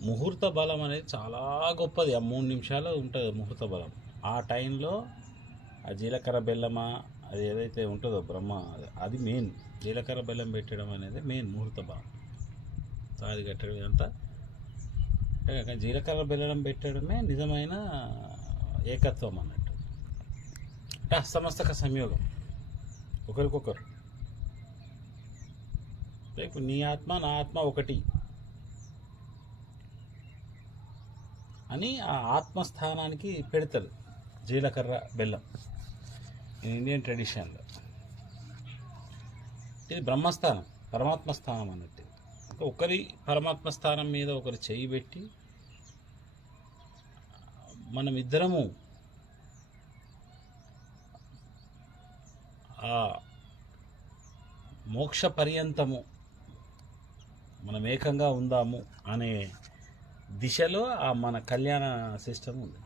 ముహూర్త బలం అనేది చాలా గొప్పది. ఆ 3 నిమిషాలు ఉంటుంది ముహూర్త బలం. ఆ టైంలో ఆ జీలకర్ర బెల్లమా అది ఏదైతే ఉంటుందో బ్రహ్మ, అది మెయిన్. జీలకర్ర బెల్లం పెట్టడం అనేది మెయిన్ ముహూర్త బలం. తాళి కట్టడం ఇదంతా జీలకర్ర బెల్లం పెట్టడమే నిజమైన ఏకత్వం అన్నట్టు. అంటే హస్తమస్తక సంయోగం ఒకరికొకరు. ఇప్పుడు నీ ఆత్మ నా ఆత్మ ఒకటి అని ఆ ఆత్మస్థానానికి పెడతారు జీలకర్ర బెల్లం ఇండియన్ ట్రెడిషన్లో. ఇది బ్రహ్మస్థానం, పరమాత్మ స్థానం అన్నట్టు. ఒకరి పరమాత్మ స్థానం మీద ఒకరు చేయి పెట్టి మనం ఇద్దరము ఆ మోక్ష పర్యంతము మనం ఏకంగా ఉందాము అనే దిశలో ఆ మన కళ్యాణ సిస్టమ్ ఉంది.